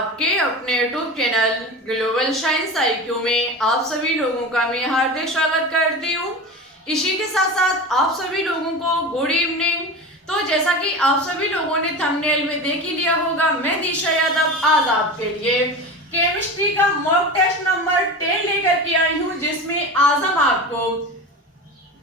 आपके अपने YouTube channel global science IQ में आप सभी लोगों का मैं हार्दिक स्वागत करती हूँ। इसी के साथ साथ आप सभी लोगों को गुड इवनिंग। तो जैसा कि आप सभी लोगों ने थंबनेल में देख ही लिया होगा, मैं दिशा यादव आज आपके लिए केमिस्ट्री का मॉक टेस्ट नंबर 10 लेकर के आई हूँ, जिसमें आज हम आपको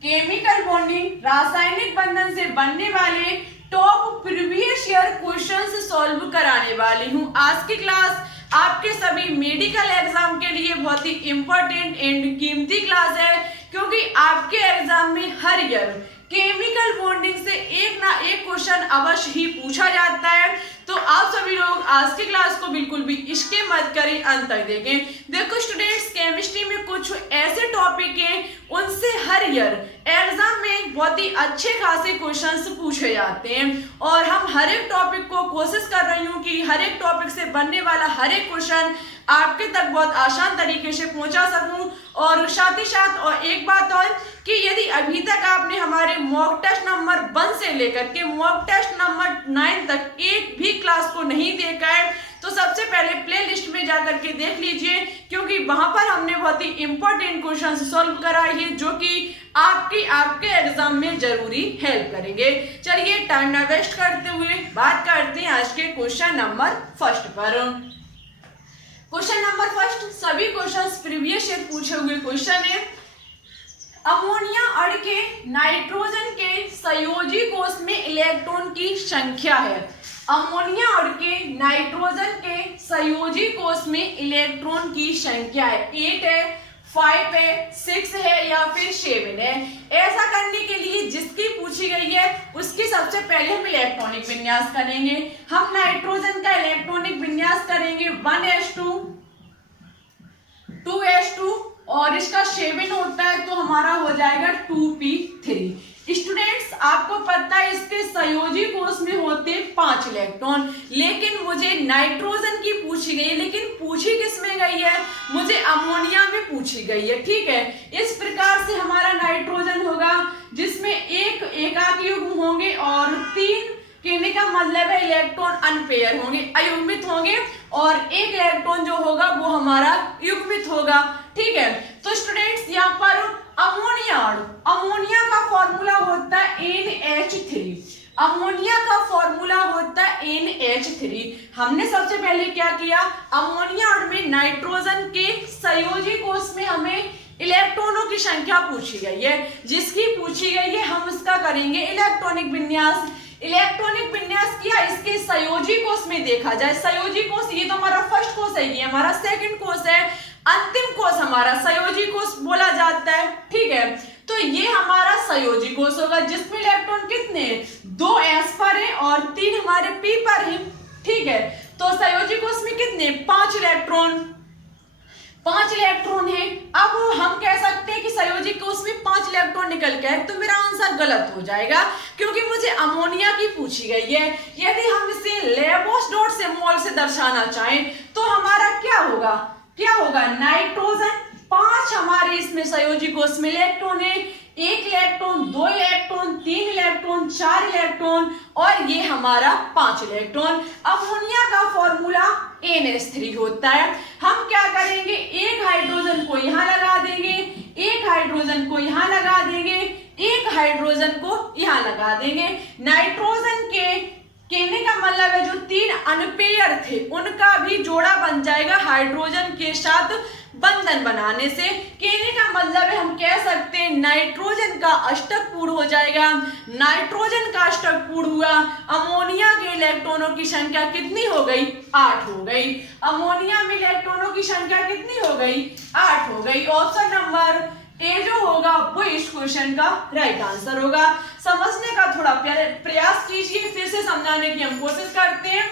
केमिकल बॉन्डिंग रासायनिक बंधन से बनने वाले top previous year questions solve कराने वाली हूँ। आज की क्लास आपके सभी मेडिकल एग्जाम के लिए बहुत ही इंपॉर्टेंट एंड कीमती क्लास है, क्योंकि आपके एग्जाम में हर ईयर केमिकल बॉन्डिंग से एक ना एक क्वेश्चन अवश्य ही पूछा जाता है। तो आप सभी लोग आज की क्लास को बिल्कुल भी स्किप मत करें, अंत तक देखें। देखो स्टूडेंट्स, केमिस्ट्री में कुछ ऐसे टॉपिक हैं उनसे हर ईयर एग्जाम में बहुत ही अच्छे खासे क्वेश्चंस पूछे जाते हैं, और हम हर एक टॉपिक को कोशिश कर रही हूँ कि हर एक टॉपिक से बनने वाला हर एक क्वेश्चन आपके तक बहुत आसान तरीके से पहुंचा सकूं। और साथ ही साथ और एक बात और कि यदि अभी तक आपने हमारे मॉक टेस्ट नंबर 1 से लेकर के मॉक टेस्ट नंबर 9 तक एक भी क्लास को नहीं देखा है, तो सबसे पहले प्ले लिस्ट में जाकर के देख लीजिए, क्योंकि वहां पर हमने बहुत ही इंपॉर्टेंट क्वेश्चन सॉल्व कराए हैं जो कि आपके एग्जाम में जरूरी हेल्प करेंगे। चलिए टाइम ना वेस्ट करते हुए बात करते हैं आज के क्वेश्चन नंबर 1 पर। क्वेश्चन नंबर 1 सभी क्वेश्चंस प्रीवियस ईयर पूछे हुए क्वेश्चन है। अमोनिया अण के नाइट्रोजन के संयोजी कोष में इलेक्ट्रॉन की संख्या है। अमोनिया अण के नाइट्रोजन के संयोजी कोष में इलेक्ट्रॉन की संख्या है 8 है, 5 है, 6 है या फिर 7 है। ऐसा करने के लिए जिसकी पूछी गई है उसकी सबसे पहले हम इलेक्ट्रॉनिक विन्यास करेंगे। हम नाइट्रोजन का इलेक्ट्रॉनिक विन्यास करेंगे 1s2 2s2 और इसका 7 होता है तो हमारा हो जाएगा 2p3। स्टूडेंट्स, आपको पता है इसके संयोजी कोष में होते 5 इलेक्ट्रॉन, लेकिन मुझे नाइट्रोजन की पूछी गई है, लेकिन पूछी किस में गई है, मुझे अमोनिया में पूछी गई है। ठीक है, इस प्रकार से हमारा नाइट्रोजन होगा जिसमें एक एकाक युग्म होंगे और 3 कहने का मतलब है इलेक्ट्रॉन अनपेयर होंगे, अयुग्मित होंगे, और एक इलेक्ट्रॉन जो होगा वो हमारा युग्मित होगा। ठीक है, तो स्टूडेंट्स यहाँ पर अमोनिया का फॉर्मूला होता है NH3। अमोनिया का फॉर्मूला होता है NH3। हमने सबसे पहले क्या किया, अमोनिया अणु में नाइट्रोजन के संयोजी कोष में हमें इलेक्ट्रॉनों की संख्या पूछी गई है, जिसकी पूछी गई है हम उसका करेंगे इलेक्ट्रॉनिक विन्यास। इलेक्ट्रॉनिक विन्यास किया, इसके संयोजी कोष में देखा जाए, संयोजी कोष ये तो हमारा फर्स्ट कोष है, ये हमारा सेकंड कोष है, अंतिम कोष हमारा संयोजी कोष बोला जाता है। ठीक है, तो ये हमारा संयोजी कोष होगा जिसमें इलेक्ट्रॉन कितने, 2 s पर है और 3 हमारे p पर है। ठीक है, तो संयोजी कोष में कितने, 5 इलेक्ट्रॉन है। अब हम कह सकते हैं कि संयोजी कोष में 5 इलेक्ट्रॉन निकल के आए, तो मेरा आंसर गलत हो जाएगा, क्योंकि मुझे अमोनिया की पूछी गई है। यदि हम इसे लेबोस डॉट सिंबल से दर्शाना चाहें तो हमारा क्या होगा, नाइट्रोजन 5 हमारे इसमें संयोजी कोष में इलेक्ट्रॉन है, 1 इलेक्ट्रॉन, 2 इलेक्ट्रॉन, 3 इलेक्ट्रॉन, 4 इलेक्ट्रॉन और ये हमारा 5 इलेक्ट्रॉन। अमोनिया का फॉर्मूला NH3 होता है। हम क्या करेंगे, एक हाइड्रोजन को यहाँ लगा देंगे, एक हाइड्रोजन को यहाँ लगा देंगे, एक हाइड्रोजन को यहाँ लगा देंगे। नाइट्रोजन के कहने का मतलब है जो 3 अनपेयर थे उनका भी जोड़ा बन जाएगा हाइड्रोजन के साथ बंधन बनाने से। कहने का मतलब है हम कह सकते हैं नाइट्रोजन का अष्टक पूर्ण हो जाएगा। नाइट्रोजन का अष्टक पूर्ण हुआ, अमोनिया के इलेक्ट्रॉनों की संख्या कितनी हो गई, 8 हो गई। अमोनिया में इलेक्ट्रॉनों की संख्या कितनी हो गई, 8 हो गई। ऑप्शन नंबर ए जो होगा वो इस क्वेश्चन का राइट आंसर होगा। समझने का थोड़ा प्रयास कीजिए, फिर से समझाने की हम कोशिश करते हैं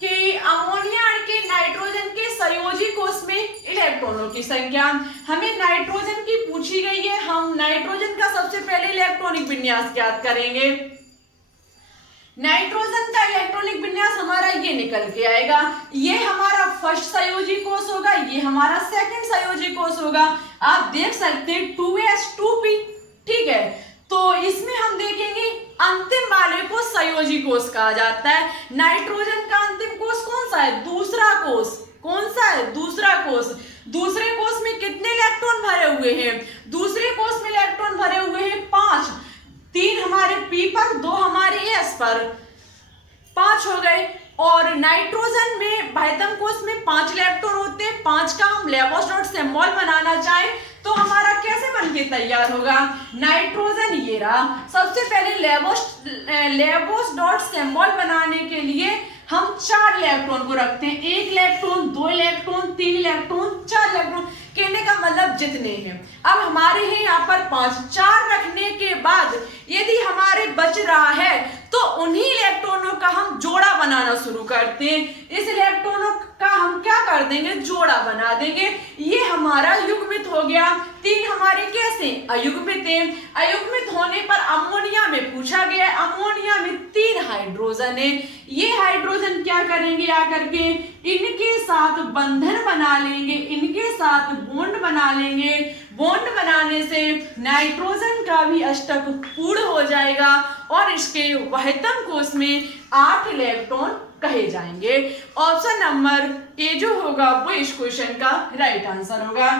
कि अमोनिया के नाइट्रोजन के संयोजी कोष में इलेक्ट्रॉनों की संख्या हमें नाइट्रोजन की पूछी गई है। हम नाइट्रोजन का सबसे पहले इलेक्ट्रॉनिक विन्यास ज्ञात करेंगे। नाइट्रोजन का इलेक्ट्रॉनिक विन्यास हमारा ये निकल के आएगा, ये हमारा फर्स्ट संयोजी कोष होगा, ये हमारा सेकंड संयोजी कोष होगा। आप देख सकते हैं 2s2p। ठीक है, तो इसमें हम देखेंगे अंतिम वाले को संयोजी कोष कहा जाता है। नाइट्रोजन का अंतिम कोष कौन सा है? दूसरा कोष। कौन सा है? दूसरा कोष। दूसरे कोष में कितने इलेक्ट्रॉन भरे हुए हैं? दूसरे कोष में इलेक्ट्रॉन भरे हुए हैं 5, 3 हमारे पी पर, 2 हमारे एस पर, 5 हो गए। और नाइट्रोजन में बाह्यतम कोष में 5 इलेक्ट्रॉन होते हैं। 5 का हम लेबोस डॉट सिंबल बनाना चाहें तो हमारा कैसे बनके तैयार होगा? नाइट्रोजन ये रहा। सबसे पहले लेबोस डॉट सिंबल बनाने के लिए हम 4 इलेक्ट्रॉन को रखते हैं। 1 इलेक्ट्रॉन, 2 इलेक्ट्रॉन, 3 इलेक्ट्रॉन, 4 इलेक्ट्रॉन। कहने का मतलब जितने हैं। अब हमारे हैं यहाँ पर 5। 4 रखने के बाद यदि हमारे बच रहा है तो उन्हीं इलेक्ट्रॉनों का हम जोड़ा बनाना शुरू करते हैं। इस इलेक्ट्रॉनों का हम क्या कर देंगे? जोड़ा बना देंगे। ये हमारा युग्मित हो गया। 3 हमारे कैसे? अयुग्मित है। अयुग्मित होने पर अमोनिया में पूछा गया, अमोनिया में 3 हाइड्रोजन है। ये हाइड्रोजन क्या करेंगे? आकर के इनके साथ बंधन बना लेंगे, इनके साथ बॉन्ड बना लेंगे। बॉन्ड बनाने से नाइट्रोजन का भी अष्टक पूर्ण हो जाएगा और इसके बाह्यतम कोष में 8 इलेक्ट्रॉन कहे जाएंगे। ऑप्शन नंबर ए जो होगा वो इस क्वेश्चन का राइट आंसर होगा।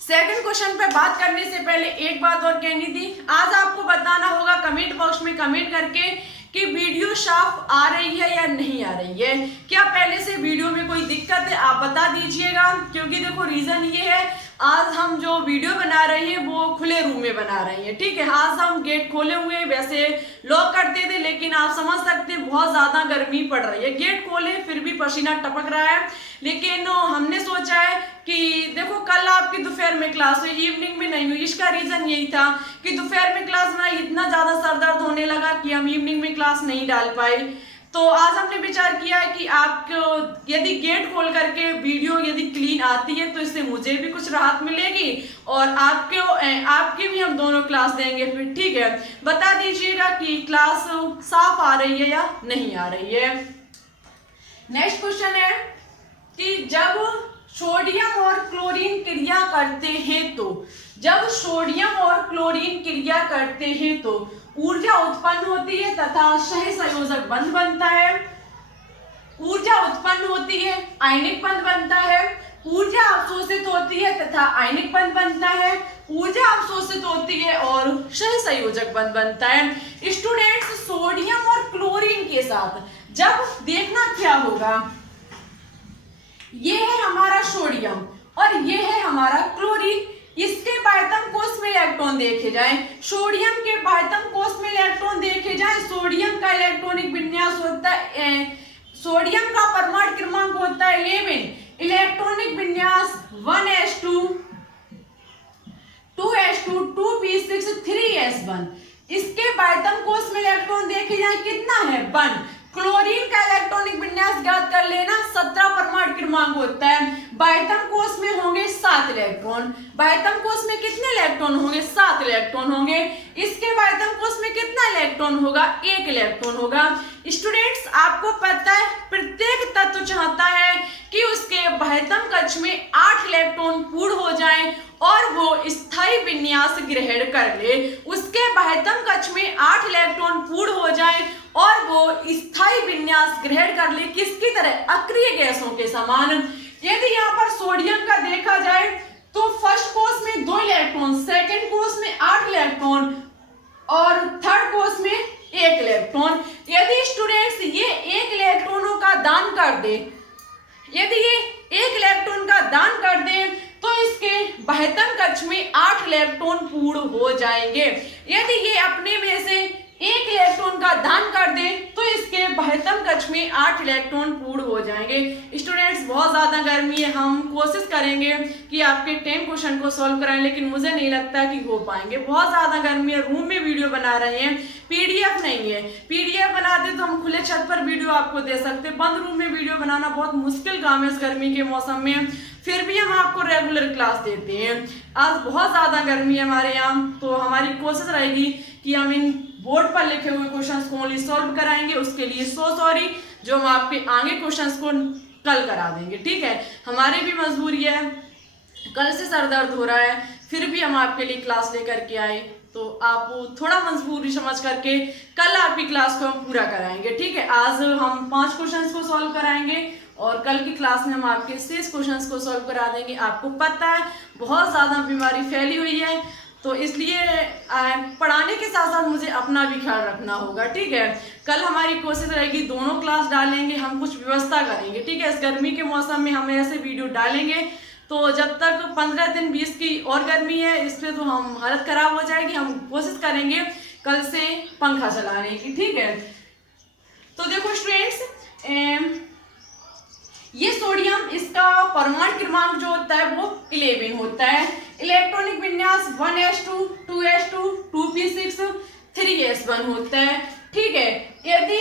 सेकंड क्वेश्चन पे बात करने से पहले एक बात और कहनी थी। आज आपको बताना होगा कमेंट बॉक्स में कमेंट करके कि वीडियो साफ आ रही है या नहीं आ रही है। क्या पहले से वीडियो में कोई दिक्कत है? आप बता दीजिएगा, क्योंकि देखो रीजन ये है आज हम जो वीडियो बना रहे हैं वो खुले रूम में बना रहे हैं। ठीक है, आज हम गेट खोले हुए हैं, वैसे लॉक करते थे लेकिन आप समझ सकते हैं बहुत ज्यादा गर्मी पड़ रही है। गेट खोले फिर भी पसीना टपक रहा है, लेकिन हमने सोचा है कि देखो कल आपकी दोपहर में क्लास हुई, इवनिंग में नहीं हुई। इसका रीजन यही था कि दोपहर में क्लास में इतना ज्यादा सर दर्द होने लगा कि हम इवनिंग में क्लास नहीं डाल पाए। तो आज हमने विचार किया है कि आपको यदि गेट खोल करके वीडियो यदि क्लीन आती है तो इससे मुझे भी कुछ राहत मिलेगी और आपके भी हम दोनों क्लास देंगे फिर। ठीक है, बता दीजिएगा कि क्लास साफ आ रही है या नहीं आ रही है। नेक्स्ट क्वेश्चन है कि जब सोडियम और क्लोरीन क्रिया करते हैं तो, जब सोडियम और क्लोरीन क्रिया करते हैं तो ऊर्जा उत्पन्न होती है तथा सहसंयोजक बंध बनता है। ऊर्जा उत्पन्न होती है, आयनिक बंध बनता है। ऊर्जा अवशोषित होती है तथा आयनिक बंध बनता है। ऊर्जा अवशोषित होती है और सहसंयोजक बंध बनता है। स्टूडेंट्स, सोडियम और क्लोरीन के साथ जब देखना क्या होगा, ये है हमारा सोडियम और ये है हमारा क्लोरीन। इसके बाह्यतम कोष में इलेक्ट्रॉन देखे जाएं, सोडियम के बाह्यतम कोष में इलेक्ट्रॉन देखे जाएं। सोडियम का इलेक्ट्रॉनिक विन्यास होता है, सोडियम का परमाणु क्रमांक होता है 11, इलेक्ट्रॉनिक विन्यास 1s2 2s2 2p6 3s1। इसके बाह्यतम कोष में इलेक्ट्रॉन देखे जाएं, कितना है? 1। क्लोरीन का इलेक्ट्रॉनिक विन्यास ज्ञात कर लेना, 17 परमाणु क्रमांक होता है। बाह्यतम कोष में होंगे 7 इलेक्ट्रॉन। बाह्यतम कोष में कितने इलेक्ट्रॉन होंगे? 7 इलेक्ट्रॉन होंगे। इसके बाह्यतम कोष में कितना इलेक्ट्रॉन होगा? 1 इलेक्ट्रॉन होगा। स्टूडेंट्स, आपको पता है प्रत्येक तत्व चाहता है कि उसके बाह्यतम कक्ष में 8 इलेक्ट्रॉन पूर्ण हो जाएं और वो स्थायी विन्यास ग्रहण कर ले। उसके बाह्यतम कक्ष में 8 इलेक्ट्रॉन पूर्ण हो जाएं और वो स्थायी विन्यास ग्रहण कर ले, किसकी तरह? अक्रिय गैसों के समान। यदि यहाँ पर सोडियम का देखा जाए तो फर्स्ट कोष में 2 इलेक्ट्रॉन, सेकंड कोष में 8 इलेक्ट्रॉन और थर्ड कोष में 1 इलेक्ट्रॉन। यदि स्टूडेंट्स ये 1 इलेक्ट्रॉनों का दान कर दे, यदि ये 1 इलेक्ट्रॉन का दान कर दे तो इसके बाह्यतम कक्ष में 8 इलेक्ट्रॉन पूर्ण हो जाएंगे। यदि ये अपने में से 1 इलेक्ट्रॉन का दान कर दे तो इसके बाह्यतम कक्ष में 8 इलेक्ट्रॉन पूर्ण हो जाएंगे। स्टूडेंट्स, बहुत ज्यादा गर्मी है, हम कोशिश करेंगे कि आपके 10 क्वेश्चन को सॉल्व कराएं, लेकिन मुझे नहीं लगता कि हो पाएंगे। बहुत ज्यादा गर्मी है, रूम में वीडियो बना रहे हैं, पीडीएफ नहीं है। पीडीएफ बनाते तो हम खुले छत पर वीडियो आपको दे सकते, बंद रूम में वीडियो बनाना बहुत मुश्किल काम है इस गर्मी के मौसम में। फिर भी हम आपको रेगुलर क्लास देते हैं। आज बहुत ज्यादा गर्मी है हमारे यहाँ, तो हमारी कोशिश रहेगी कि हम इन बोर्ड पर लिखे हुए क्वेश्चंस को ओनली सॉल्व कराएंगे। उसके लिए सॉरी, जो हम आपके आगे क्वेश्चंस को कल करा देंगे। ठीक है, हमारी भी मजबूरी है, कल से सर दर्द हो रहा है, फिर भी हम आपके लिए क्लास लेकर के आए। तो आप थोड़ा मजबूरी समझ करके कल आपकी क्लास को हम पूरा कराएंगे। ठीक है, आज हम 5 क्वेश्चंस को सॉल्व कराएंगे और कल की क्लास में हम आपके 6 क्वेश्चंस को सॉल्व करा देंगे। आपको पता है बहुत ज़्यादा बीमारी फैली हुई है, तो इसलिए पढ़ाने के साथ साथ मुझे अपना भी ख्याल रखना होगा। ठीक है, कल हमारी कोशिश रहेगी दोनों क्लास डालेंगे, हम कुछ व्यवस्था करेंगे। ठीक है, इस गर्मी के मौसम में हम ऐसे वीडियो डालेंगे, तो जब तक 15 दिन 20 की और गर्मी है इस पर तो हम हालत खराब हो जाएगी। हम कोशिश करेंगे कल से पंखा चलाने की। ठीक है, तो देखो स्टूडेंट्स, ये सोडियम, इसका परमाणु क्रमांक जो होता है वो 11 होता है। इलेक्ट्रॉनिक विन्यास 1s2 2s2 2p6 3s1 होता है। ठीक है, यदि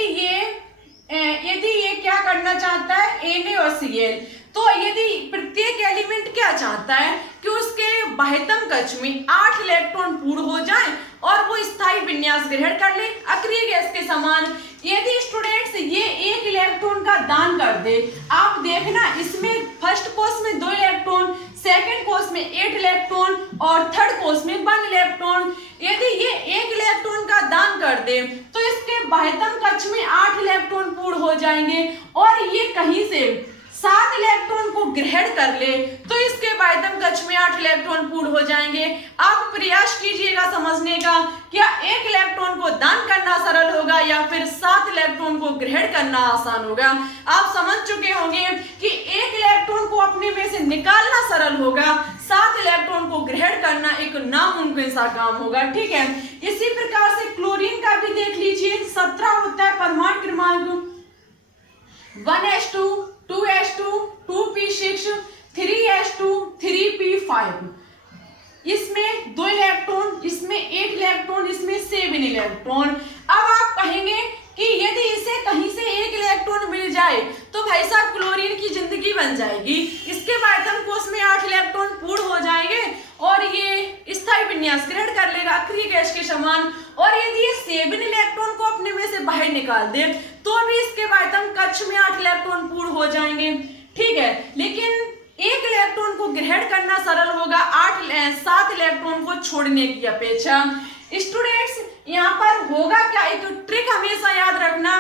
ये क्या करना चाहता है Na और Cl, तो यदि प्रत्येक एलिमेंट क्या चाहता है कि उसके बाह्यतम कक्ष में 8 इलेक्ट्रॉन पूर्ण हो जाए और वो स्थायी विन्यास ग्रहण कर ले अक्रिय गैस के समान। यदि स्टूडेंट्स ये 1 इलेक्ट्रॉन का दान कर दे, आप देखना इसमें फर्स्ट कोष में 2 इलेक्ट्रॉन, सेकंड कोष में 8 इलेक्ट्रॉन और थर्ड कोष में 1 इलेक्ट्रॉन। यदि ये 1 इलेक्ट्रॉन का दान कर दे तो इसके बाह्यतम कक्ष में 8 इलेक्ट्रॉन पूर्ण हो जाएंगे और ये कहीं से 7 इलेक्ट्रॉन को ग्रहण कर ले तो इसके बाह्यतम कक्ष में 8 इलेक्ट्रॉन पूर्ण हो जाएंगे। आप प्रयास कीजिएगा समझने का, क्या 1 इलेक्ट्रॉन को दान करना सरल होगा या फिर 7 इलेक्ट्रॉन को ग्रहण करना आसान होगा। आप समझ चुके होंगे कि 1 इलेक्ट्रॉन को अपने में से निकालना सरल होगा, 7 इलेक्ट्रॉन को ग्रहण करना एक नामुमकिन सा काम होगा। ठीक है, इसी प्रकार से क्लोरीन का भी देख लीजिए, 17 होता है परमाणु क्रमांक, 1s2 2s2 2p6 3s2 3p5, इसमें 2 इलेक्ट्रॉन, इसमें 8 इलेक्ट्रॉन, इसमें 7 इलेक्ट्रॉन। अब आप कहेंगे कि यदि इसे कहीं से 1 इलेक्ट्रॉन मिल जाए तो भाई साहब क्लोरीन की जिंदगी बन जाएगी, इसके बाह्यतम कोष में 8 इलेक्ट्रॉन पूर्ण हो जाएंगे और ये स्थायी विन्यास ग्रहण कर लेगा अक्रिय गैस के समान। और यदि ये 7 इलेक्ट्रॉन को अपने में से बाहर निकाल दे तो भी इसके बाह्यतम कक्ष में 8 इलेक्ट्रॉन पूर्ण हो जाएंगे। ठीक है, लेकिन 1 इलेक्ट्रॉन को ग्रहण करना सरल होगा 7 इलेक्ट्रॉन को छोड़ने की अपेक्षा। स्टूडेंट्स, यहाँ पर होगा क्या, एक ट्रिक हमेशा याद रखना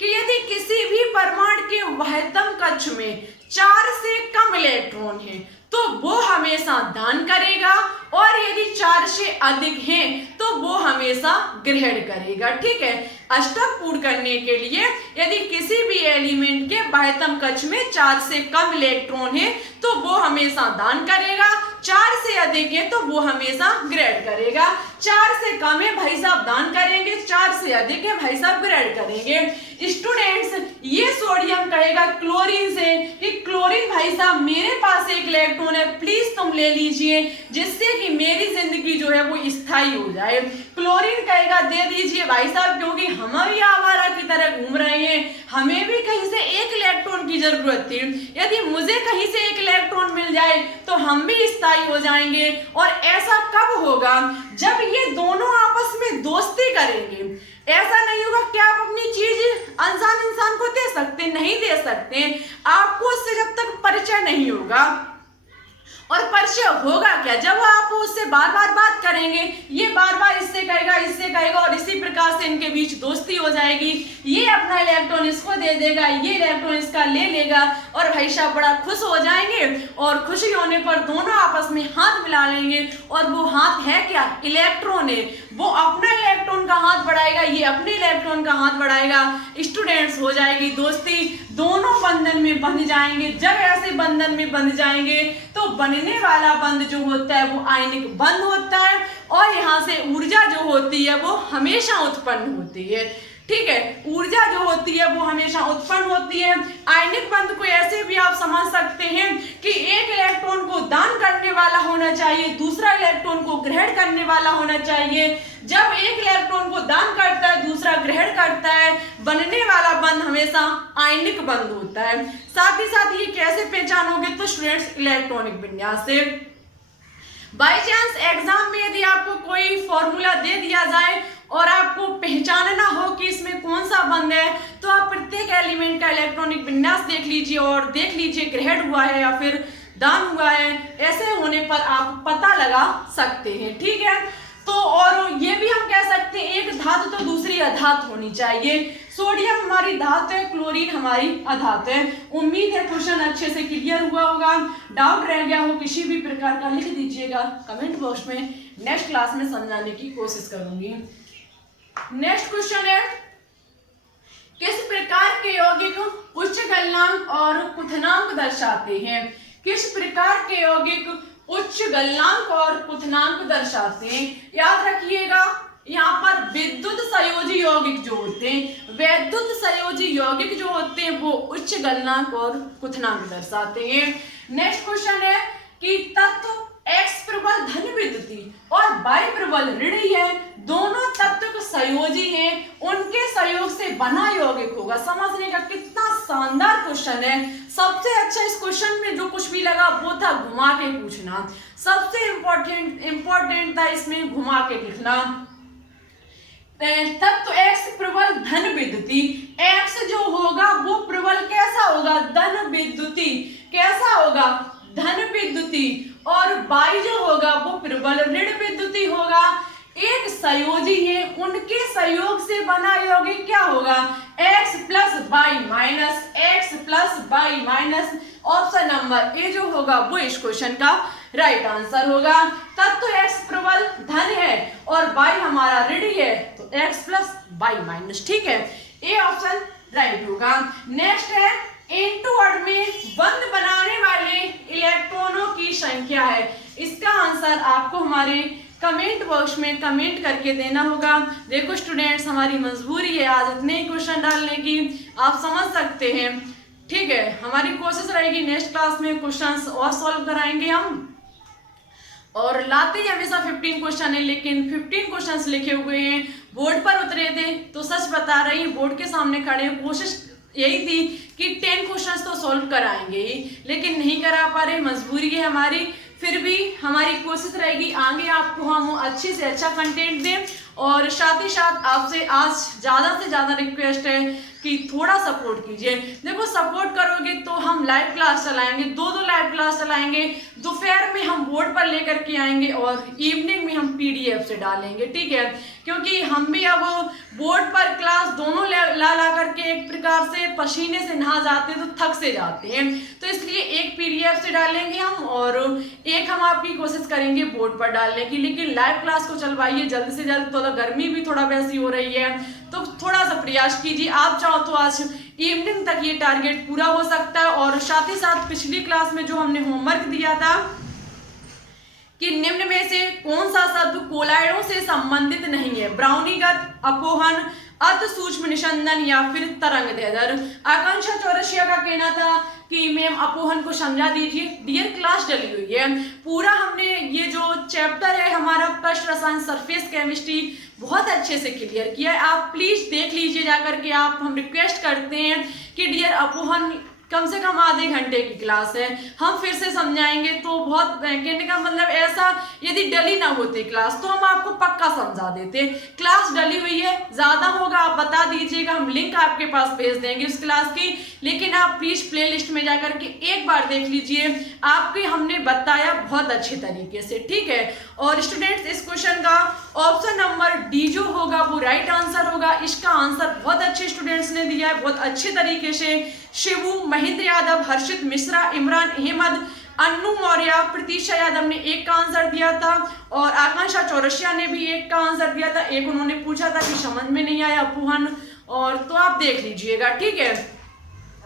कि यदि किसी भी परमाणु के बाह्यतम कक्ष में 4 से कम इलेक्ट्रॉन है तो वो हमेशा दान करेगा और यदि 4 से अधिक हैं तो वो हमेशा ग्रहण करेगा। ठीक है, अष्टक पूर्ण करने के लिए यदि किसी भी एलिमेंट के बाह्यतम कक्ष में 4 से कम इलेक्ट्रॉन है तो वो हमेशा दान करेगा, 4 से अधिक है तो वो हमेशा ग्रहण करेगा। 4 से कम है भाई साहब दान करेंगे, 4 से अधिक है भाई साहब ग्रहण करेंगे। स्टूडेंट्स, ये सोडियम कहेगा क्लोरीन से कि क्लोरीन भाई साहब मेरे पास 1 इलेक्ट्रॉन है, प्लीज तुम ले लीजिए जिससे कि मेरी जिंदगी जो है वो स्थायी हो जाए। क्लोरीन कहेगा दे दीजिए भाई साहब, क्योंकि हम भी आवारा की तरह घूम रहे हैं, हमें भी कहीं से 1 इलेक्ट्रॉन की जरूरत थी, यदि मुझे कहीं से 1 इलेक्ट्रॉन मिल जाए तो हम भी स्थायी हो जाएंगे। और ऐसा कब होगा, जब ये दोनों आपस में दोस्ती करेंगे। ऐसा नहीं होगा कि आप अपनी चीज अनजान इंसान को दे सकते, नहीं दे सकते, आपको उससे जब तक परिचय नहीं होगा। और परिचय होगा क्या, जब आप उससे बार बार बात करेंगे, ये बार बार इससे कहेगा और इसी प्रकार से इनके बीच दोस्ती हो जाएगी। ये अपना इलेक्ट्रॉन इसको दे देगा, ये इलेक्ट्रॉन इसका ले लेगा और भाई साहब बड़ा खुश हो जाएंगे और खुशी होने पर दोनों आपस में हाथ मिला लेंगे। और वो हाथ है क्या, इलेक्ट्रॉन है, वो अपना इलेक्ट्रॉन का हाथ बढ़ाएगा, ये अपने इलेक्ट्रॉन का हाथ बढ़ाएगा। स्टूडेंट्स, हो जाएगी दोस्ती, दोनों बंधन में बंध जाएंगे। जब ऐसे बंधन में बंध जाएंगे तो बनने वाला बंध जो होता है वो आयनिक बंध होता है और यहाँ से ऊर्जा जो होती है वो हमेशा उत्पन्न होती है। ठीक है, ऊर्जा जो होती है वो हमेशा उत्पन्न होती है। आयनिक बंध को ऐसे भी आप समझ सकते हैं कि 1 इलेक्ट्रॉन को दान करने वाला होना चाहिए, दूसरा इलेक्ट्रॉन को ग्रहण करने वाला होना चाहिए। जब 1 इलेक्ट्रॉन को दान करता है, दूसरा ग्रहण करता है, बनने वाला बंध हमेशा आयनिक बंध होता है। साथ ही साथ ये कैसे पहचानोगे, तो स्टूडेंट्स इलेक्ट्रॉनिक विन्यास से। बाई चांस एग्जाम में यदि आपको कोई फॉर्मूला दे दिया जाए और आपको पहचानना हो कि इसमें कौन सा बंध है, तो आप प्रत्येक एलिमेंट का इलेक्ट्रॉनिक विन्यास देख लीजिए और देख लीजिए ग्रहण हुआ है या फिर दान हुआ है। ऐसे होने पर आप पता लगा सकते हैं। ठीक है, तो और ये भी हम कह सकते हैं एक धातु तो दूसरी अधातु होनी चाहिए। सोडियम हमारी धातु है, क्लोरीन हमारी अधातु है। उम्मीद है क्वेश्चन अच्छे से क्लियर हुआ होगा। डाउट रह गया हो किसी भी प्रकार का लिख दीजिएगा कमेंट बॉक्स में, नेक्स्ट क्लास में समझाने की कोशिश करूंगी। नेक्स्ट क्वेश्चन है, किस प्रकार के यौगिक उच्च गलनांक और क्वथनांक दर्शाते हैं? किस प्रकार के यौगिक उच्च गलनांक और क्वथनांक दर्शाते हैं? याद रखिएगा यहाँ पर विद्युत संयोजी यौगिक जो होते हैं, वैद्युत संयोजी यौगिक जो होते हैं वो उच्च गलनांक और क्वथनांक दर्शाते हैं। नेक्स्ट क्वेश्चन है कि तत्व X प्रबल धन विद्युती और Y प्रबल ऋणी है, दोनों तत्व संयोजी हैं, उनके सहयोग से बना यौगिक होगा। समझने का कितना शानदार क्वेश्चन है। सबसे अच्छा इस क्वेश्चन में जो कुछ भी लगा वो था घुमा के पूछना। सबसे इंपॉर्टेंट था इसमें घुमा के लिखना। तत्व X प्रबल धन विद्युती, X जो होगा वो प्रबल कैसा होगा? धन विद्युती। कैसा होगा? धन विद्युती। और Y जो होगा वो प्रबल ऋण विद्युती होगा। एक संयोजी है, उनके संयोग से बना यौगिक क्या होगा? X plus Y minus, X plus Y minus. Option number A जो होगा वो इस क्वेश्चन का राइट आंसर होगा। तब तो X प्रबल धन है और Y हमारा ऋणी है, तो X प्लस Y माइनस। ठीक है, ए ऑप्शन राइट होगा। नेक्स्ट है, N2 अणु में बंध बनाने वाले इलेक्ट्रॉनों की संख्या है। इसका आंसर आपको हमारे कमेंट बॉक्स में कमेंट करके देना होगा। देखो स्टूडेंट्स, हमारी मजबूरी है आज इतने ही क्वेश्चन डालने की, आप समझ सकते हैं। ठीक है, हमारी कोशिश रहेगी नेक्स्ट क्लास में क्वेश्चंस और सॉल्व कराएंगे हम, और लाते ही हमेशा 15 क्वेश्चन है, लेकिन 15 क्वेश्चंस लिखे हुए हैं, बोर्ड पर उतरे थे तो सच बता रही हूँ, बोर्ड के सामने खड़े हैं, कोशिश यही थी कि 10 क्वेश्चंस तो सॉल्व कराएंगे ही, लेकिन नहीं करा पा रहे, मजबूरी है हमारी। फिर भी हमारी कोशिश रहेगी आगे आपको हम अच्छे से अच्छा कंटेंट दें। और साथ ही साथ आपसे आज ज़्यादा से ज़्यादा रिक्वेस्ट है कि थोड़ा सपोर्ट कीजिए। देखो सपोर्ट करोगे तो हम लाइव क्लास चलाएंगे, दो लाइव क्लास चलाएंगे, दोपहर में हम बोर्ड पर लेकर के आएंगे और इवनिंग में हम PDF से डालेंगे। ठीक है, क्योंकि हम भी अब बोर्ड पर क्लास दोनों ला करके एक प्रकार से पसीने से नहा जाते हैं तो थक से जाते हैं, तो इसलिए एक PDF से डालेंगे हम और एक हम आपकी कोशिश करेंगे बोर्ड पर डालने की। लेकिन लाइव क्लास को चलवाइए जल्द से जल्द, तो गर्मी भी थोड़ा वैसी हो रही है तो थोड़ा सा प्रयास कीजिए। आप चाहो तो आज इवनिंग तक ये टारगेट पूरा हो सकता है। और साथ ही साथ पिछली क्लास में जो हमने होमवर्क दिया था कि निम्न में से कौन सा शब्द कोलाइडों से संबंधित नहीं है? ब्राउनीगत, अपोहन, अति सूक्ष्म निस्यंदन या फिर तरंग दैर्ध्य। आकांक्षा चौरसिया का कहना था कि मैम अपोहन को समझा दीजिए। डियर क्लास डली हुई है, पूरा हमने ये जो चैप्टर है हमारा पृष्ठ रसायन सरफेस केमिस्ट्री बहुत अच्छे से क्लियर किया है। आप प्लीज देख लीजिए जाकर के। आप हम रिक्वेस्ट करते हैं कि डियर अपोहन कम से कम आधे घंटे की क्लास है, हम फिर से समझाएंगे। तो बहुत कहने का मतलब ऐसा, यदि डली ना होती क्लास तो हम आपको पक्का समझा देते। क्लास डली हुई है, ज्यादा होगा आप बता दीजिएगा, हम लिंक आपके पास भेज देंगे उस क्लास की। लेकिन आप प्लीज प्लेलिस्ट में जाकर के एक बार देख लीजिए, आपके हमने बताया बहुत अच्छे तरीके से। ठीक है, और स्टूडेंट्स इस क्वेश्चन का ऑप्शन नंबर डी जो होगा वो राइट आंसर होगा। इसका आंसर बहुत अच्छे स्टूडेंट्स ने दिया है, बहुत अच्छे तरीके से। शिवू, महेंद्र यादव, हर्षित मिश्रा, इमरान अहमद, अन्नू मौर्य, प्रतीक्षा यादव ने एक का आंसर दिया था और आकांक्षा चौरसिया ने भी एक का आंसर दिया था। एक उन्होंने पूछा था कि समझ में नहीं आया अपोहन, और तो आप देख लीजिएगा। ठीक है,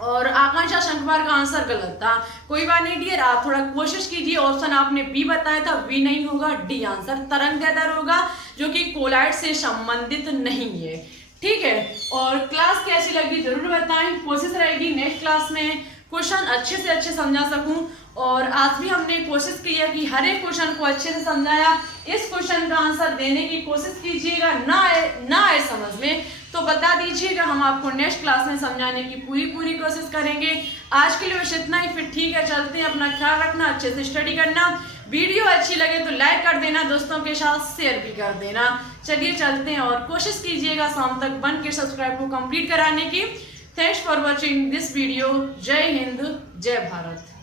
और आकांक्षा शंखवार का आंसर गलत था। कोई बात नहीं डियर, आप थोड़ा कोशिश कीजिए। ऑप्शन आपने बी बताया था, बी नहीं होगा, डी आंसर तरंग दैर्ध्य होगा, जो कि कोलाइड से संबंधित नहीं है। ठीक है, और क्लास कैसी लगी जरूर बताएं। कोशिश रहेगी नेक्स्ट क्लास में क्वेश्चन अच्छे से अच्छे समझा सकूं, और आज भी हमने कोशिश की है कि हर एक क्वेश्चन को अच्छे से समझाया। इस क्वेश्चन का आंसर देने की कोशिश कीजिएगा, ना आए समझ में तो बता दीजिएगा, हम आपको नेक्स्ट क्लास में समझाने की पूरी कोशिश करेंगे। आज के लिए बस इतना ही, फिर ठीक है चलते हैं। अपना ख्याल रखना, अच्छे से स्टडी करना। वीडियो अच्छी लगे तो लाइक कर देना, दोस्तों के साथ शेयर भी कर देना। चलिए चलते हैं, और कोशिश कीजिएगा शाम तक 1K सब्सक्राइब को कंप्लीट कराने की। Thanks for watching this video. जय हिंद, जय भारत।